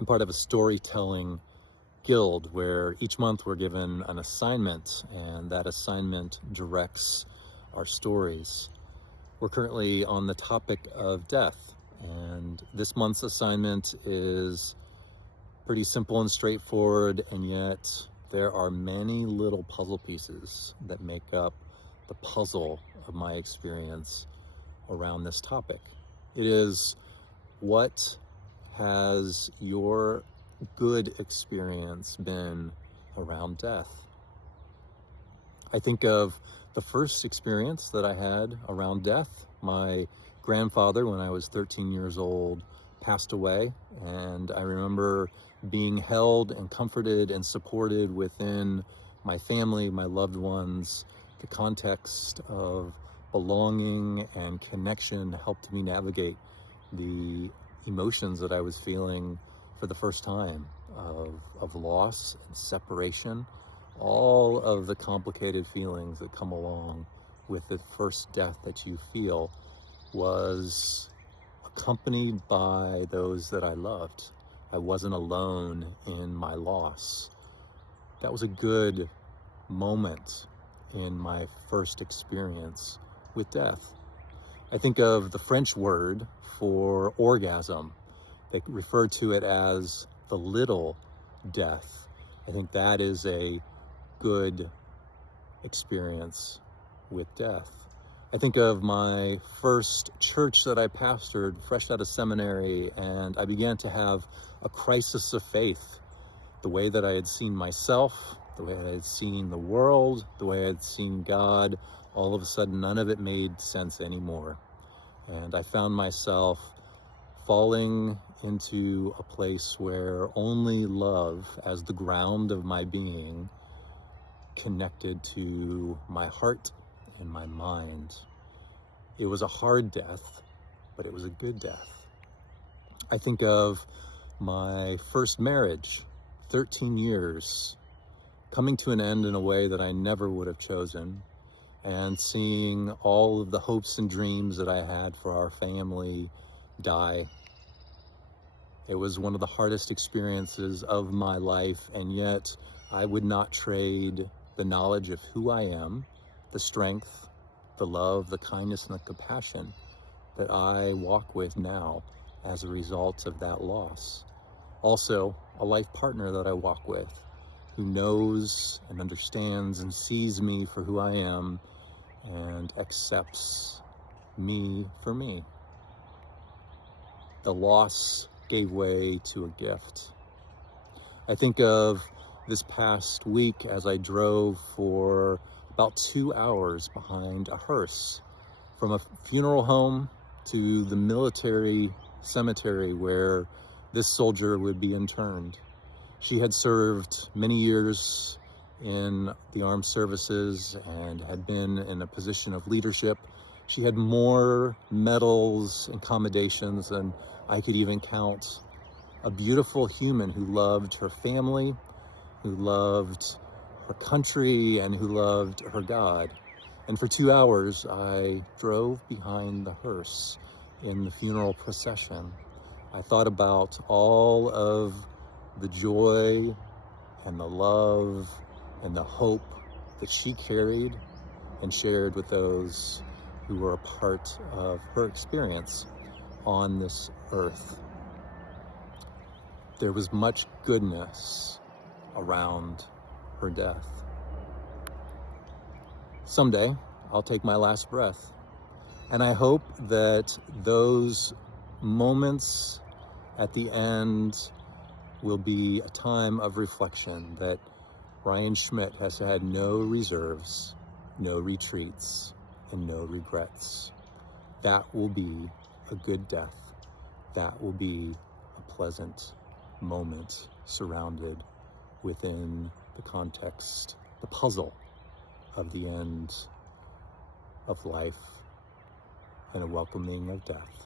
I'm part of a storytelling guild where each month we're given an assignment, and that assignment directs our stories. We're currently on the topic of death, and this month's assignment is pretty simple and straightforward, and yet there are many little puzzle pieces that make up the puzzle of my experience around this topic. It is, what has your good experience been around death? I think of the first experience that I had around death. My grandfather, when I was 13 years old, passed away, and I remember being held and comforted and supported within my family, my loved ones. The context of belonging and connection helped me navigate the emotions that I was feeling for the first time of loss and separation, all of the complicated feelings that come along with the first death that you feel was accompanied by those that I loved. I wasn't alone in my loss. That was a good moment in my first experience with death. I think of the French word for orgasm. They refer to it as the little death. I think that is a good experience with death. I think of my first church that I pastored fresh out of seminary, and I began to have a crisis of faith. The way that I had seen myself, the way I had seen the world, the way I had seen God, all of a sudden none of it made sense anymore. And I found myself falling into a place where only love as the ground of my being connected to my heart and my mind. It was a hard death, but it was a good death. I think of my first marriage, 13 years, coming to an end in a way that I never would have chosen, and seeing all of the hopes and dreams that I had for our family die. It was one of the hardest experiences of my life, and yet I would not trade the knowledge of who I am, the strength, the love, the kindness, and the compassion that I walk with now as a result of that loss. Also, a life partner that I walk with, who knows and understands and sees me for who I am and accepts me for me. The loss gave way to a gift. I think of this past week as I drove for about 2 hours behind a hearse from a funeral home to the military cemetery where this soldier would be interned. She had served many years in the armed services and had been in a position of leadership. She had more medals and commendations than I could even count. A beautiful human who loved her family, who loved her country, and who loved her God. And for 2 hours, I drove behind the hearse in the funeral procession. I thought about all of the joy and the love and the hope that she carried and shared with those who were a part of her experience on this earth. There was much goodness around her death. Someday, I'll take my last breath, and I hope that those moments at the end will be a time of reflection, that Ryan Schmidt has had no reserves, no retreats, and no regrets. That will be a good death. That will be a pleasant moment surrounded within the context, the puzzle of the end of life and a welcoming of death.